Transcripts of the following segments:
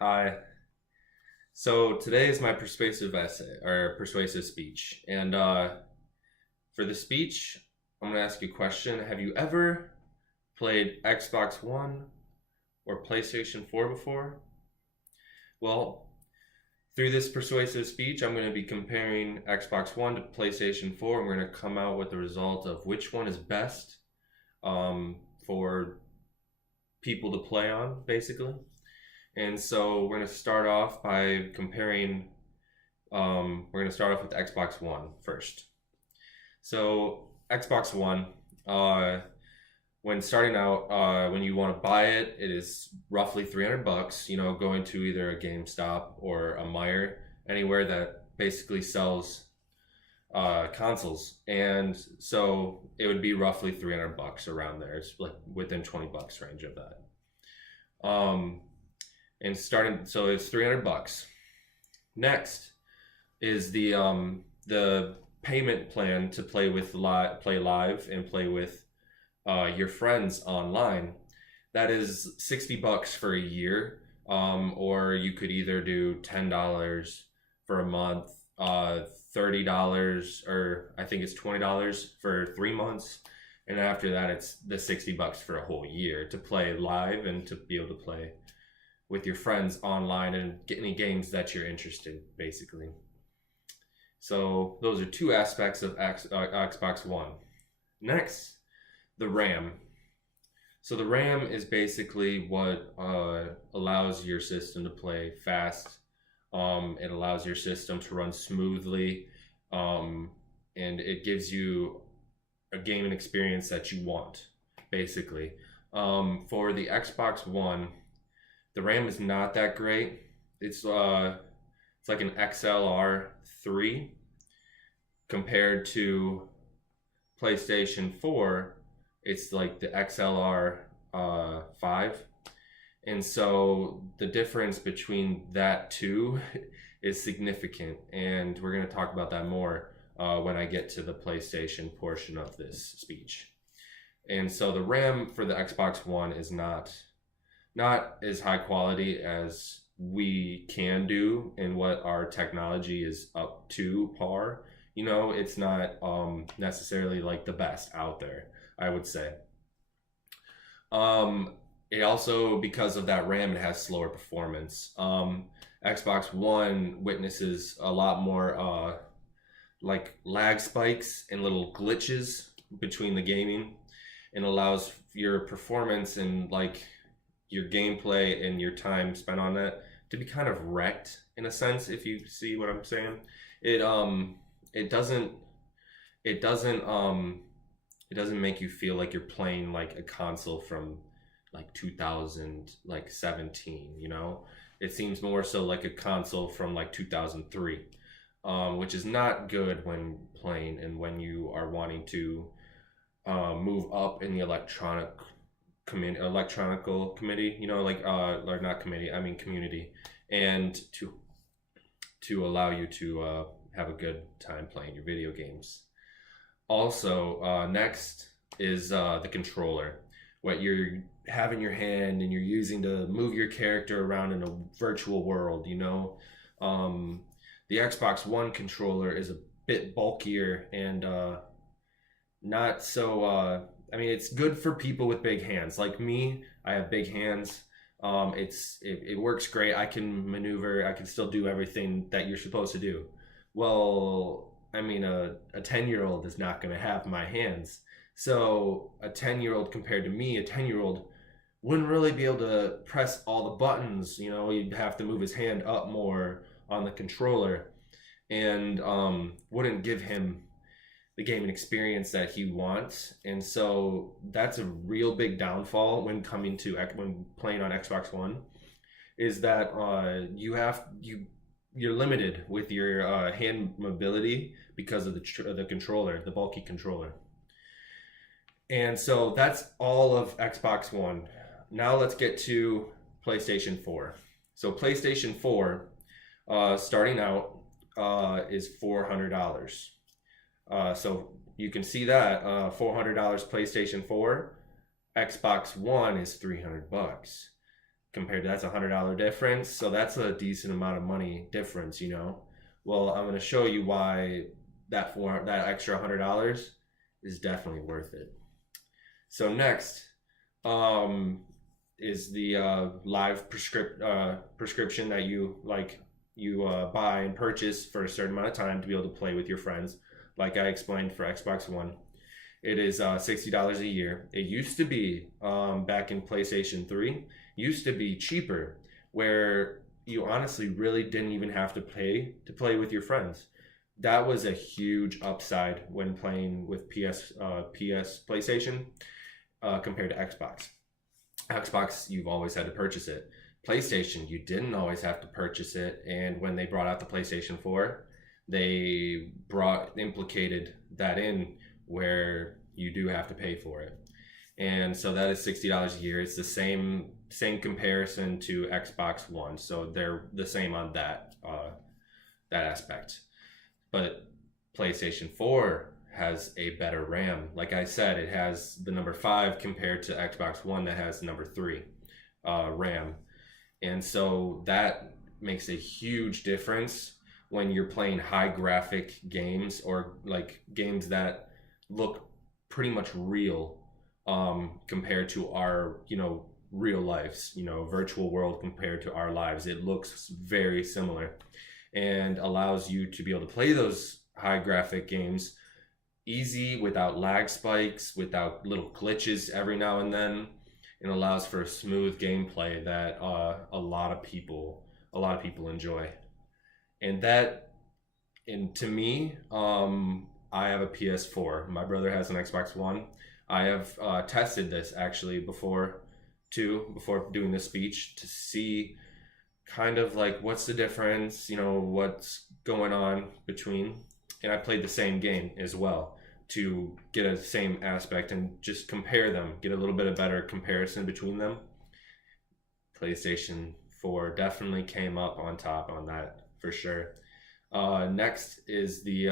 Hi. So today is my persuasive essay or persuasive speech. And for the speech, I'm going to ask you a question. Have you ever played Xbox One or PlayStation 4 before? Well, through this persuasive speech, I'm going to be comparing Xbox One to PlayStation 4. We're going to come out with the result of which one is best for people to play on, basically. And so we're going to start off by comparing. We're going to start off with Xbox One first. So Xbox One, when starting out, when you want to buy it, it is roughly $300. Going to either a GameStop or a Meijer, anywhere that basically sells consoles, and so it would be roughly $300 around there. It's like within $20 range of that. And starting, so it's $300. Next is the payment plan to play play live and play with your friends online. That is $60 for a year, or you could either do $10 for a month, $30, or I think it's $20 for 3 months, and after that it's the $60 for a whole year to play live and to be able to play with your friends online and get any games that you're interested in, basically. So those are two aspects of Xbox One. Next, the RAM. So the RAM is basically what allows your system to play fast. It allows your system to run smoothly, and it gives you a gaming experience that you want, basically. For the Xbox One, the RAM is not that great. It's like an XLR 3 compared to PlayStation 4. It's like the XLR 5. And so the difference between that two is significant. And we're going to talk about that more when I get to the PlayStation portion of this speech. And so the RAM for the Xbox One is not as high quality as we can do and what our technology is up to par. It's not necessarily like the best out there, I would say. It also, because of that RAM, it has slower performance. Xbox One witnesses a lot more like lag spikes and little glitches between the gaming, and allows your performance and like your gameplay and your time spent on that to be kind of wrecked, in a sense, if you see what I'm saying. It doesn't make you feel like you're playing like a console from like 2017. It seems more so like a console from like 2003, which is not good when playing and when you are wanting to move up in the electronical committee, or not committee, I mean community, and to allow you to have a good time playing your video games. Also, next is the controller, what you have in your hand and you're using to move your character around in a virtual world. The Xbox One controller is a bit bulkier and not so. It's good for people with big hands. Like me, I have big hands. It works great. I can maneuver. I can still do everything that you're supposed to do. Well, a 10-year-old is not going to have my hands. So a 10-year-old compared to me, a 10-year-old wouldn't really be able to press all the buttons. He'd have to move his hand up more on the controller, and wouldn't give him the gaming experience that he wants. And so that's a real big downfall when playing on Xbox One, is that you're limited with your hand mobility because of the controller, the bulky controller. And so that's all of Xbox One. Now let's get to PlayStation 4. So PlayStation 4, starting out, is $400. So you can see that $400 PlayStation 4, Xbox One is $300. compared to that's $100 difference. So that's a decent amount of money difference, you know. Well, I'm going to show you why that extra $100 is definitely worth it. So next, is the live prescription that you buy and purchase for a certain amount of time to be able to play with your friends. Like I explained for Xbox One, it is $60 a year. It used to be back in PlayStation 3, used to be cheaper, where you honestly really didn't even have to pay to play with your friends. That was a huge upside when playing with PlayStation compared to Xbox. Xbox, you've always had to purchase it. PlayStation, you didn't always have to purchase it. And when they brought out the PlayStation 4, they implicated that in where you do have to pay for it. And so that is $60 a year. It's the same comparison to Xbox One. So they're the same on that aspect. But PlayStation 4 has a better RAM. Like I said, it has the number 5 compared to Xbox One that has number 3 RAM. And so that makes a huge difference when you're playing high graphic games, or like games that look pretty much real compared to our, real lives, virtual world compared to our lives. It looks very similar and allows you to be able to play those high graphic games easy, without lag spikes, without little glitches every now and then. It allows for smooth gameplay that a lot of people enjoy. And to me, I have a PS4. My brother has an Xbox One. I have tested this actually before doing this speech, to see kind of like what's the difference, what's going on between. And I played the same game as well to get a same aspect and just compare them, get a little bit of better comparison between them. PlayStation 4 definitely came up on top on that for sure. Next is the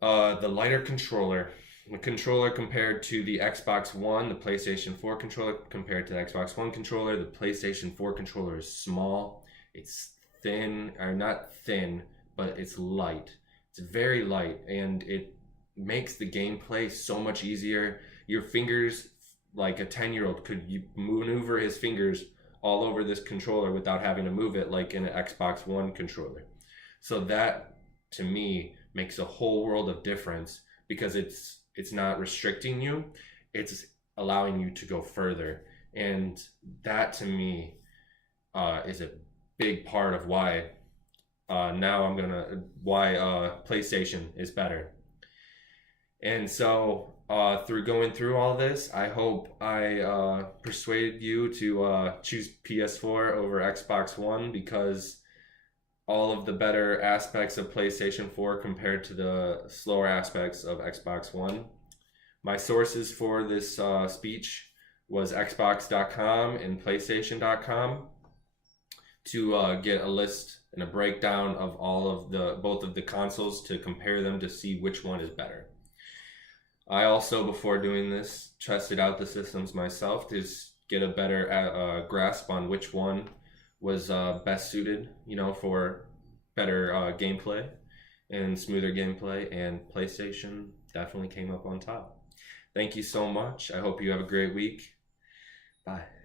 lighter controller. The controller compared to the Xbox One, the PlayStation 4 controller compared to the Xbox One controller. The PlayStation 4 controller is small. It's thin, or not thin, but it's light. It's very light, and it makes the gameplay so much easier. Your fingers, like a 10-year-old, could maneuver his fingers all over this controller without having to move it like in an Xbox One controller. So that, to me, makes a whole world of difference, because it's not restricting you, it's allowing you to go further. And that, to me, is a big part of why PlayStation is better. And so through going through all this, I hope I persuaded you to choose PS4 over Xbox One, because all of the better aspects of PlayStation 4 compared to the slower aspects of Xbox One. My sources for this speech was Xbox.com and PlayStation.com, to get a list and a breakdown of both of the consoles, to compare them to see which one is better. I also, before doing this, tested out the systems myself to get a better grasp on which one was best suited, for better gameplay and smoother gameplay, and PlayStation definitely came up on top. Thank you so much. I hope you have a great week. Bye.